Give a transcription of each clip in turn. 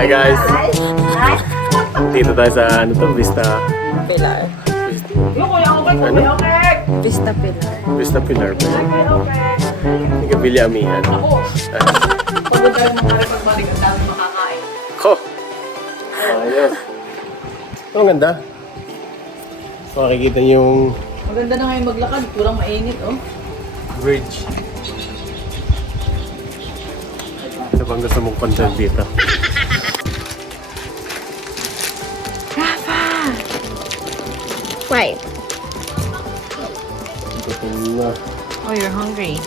Hi guys! Dito tayo sa ano to? Vista Pilar. Ano? Vista Pilar. Vista Pilar ba yan? Nagabili amihan. Pagod tayo mga pagbalik ang dami makakain. Ko! Ayos! Ang ganda. So makikita niyo yung Maganda na ngayon maglakad, kurang mainit oh. bridge. Ano bang gusto mong content dito? Why? Gutom na. Oh, you're hungry.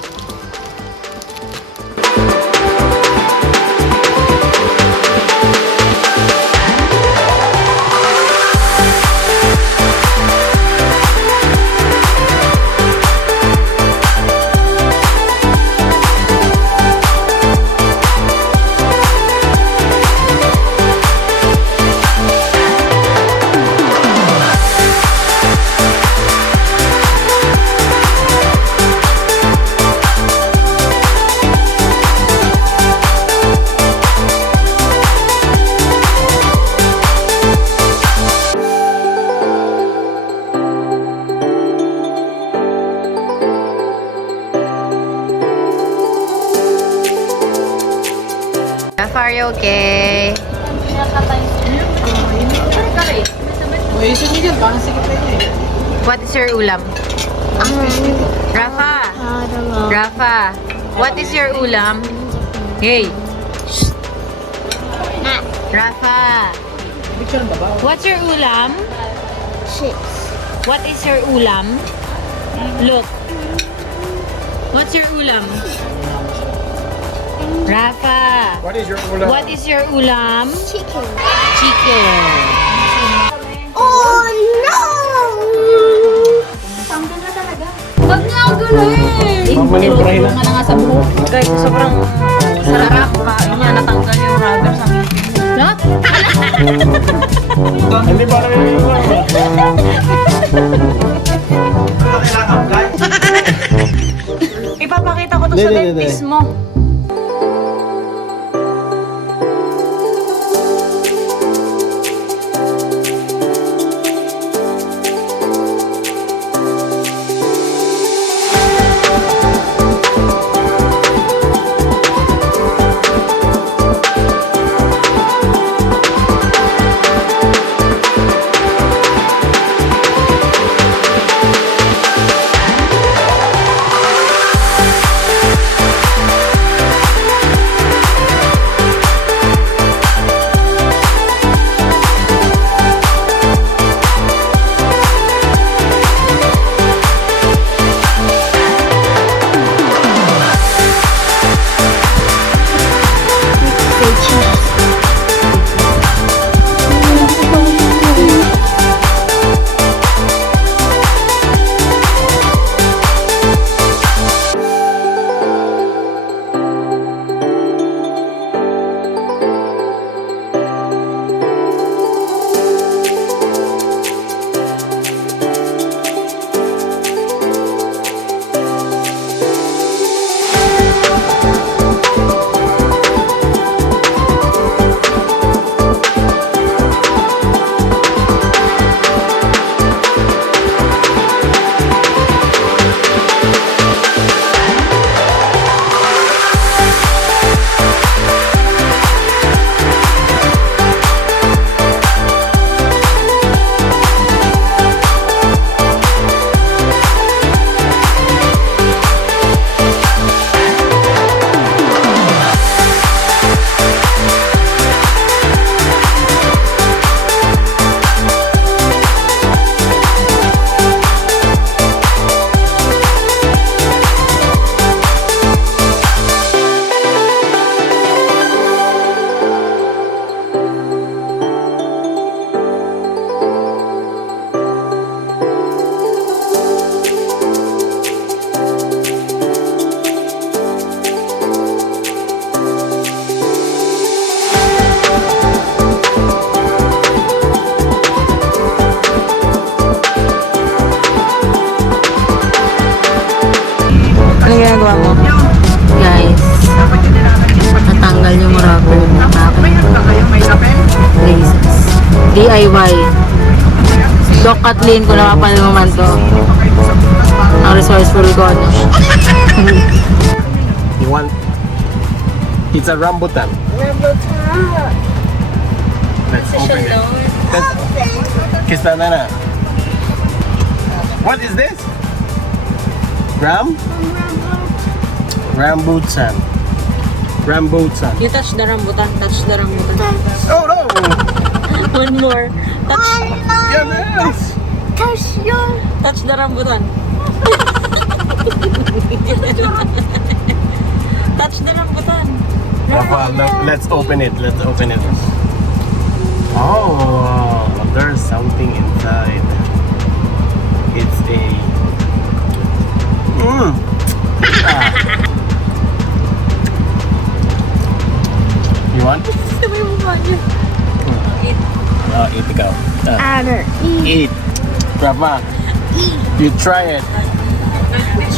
Are you okay? Uy, isa niyo dyan, parang sige pa yun eh. What is your ulam? Rafa! Rafa! What is your ulam? Hey! Shh. Rafa! Picture ba ba? What's your ulam? Chips. What is your ulam? Look. What's your ulam? Rafa! What is your ulam? What is your ulam? Chicken. Chicken. Oh no! Wag nga gulay! Mamaniprahin na. Nga na nga sa buhok. Guys, sobrang sarap kain niya. Natanggal yung rubber sa ngipin. Lahat? Hindi parang yung Ipapakita ko to sa dentist mo. Ano ginagawa mo? Guys, natanggal Tanggal yung rubber ng aking laces. DIY. Doc Kathleen, kung nakapanood mo man to. Ang resourceful ko. Ano. You want? It's a rambutan. Let's open it. Kiss the nana. What is this? Rambutan. Rambutan. You touch the rambutan. Touch the rambutan. Oh no! One more. Touch. Yes! Touch the rambutan. Touch the rambutan. Rafa, let's open it. Let's open it. Oh, there's something inside. It's a. You want? Sabi mo ba niya? Eat ikaw. Eat. Rafa, you try it. Let's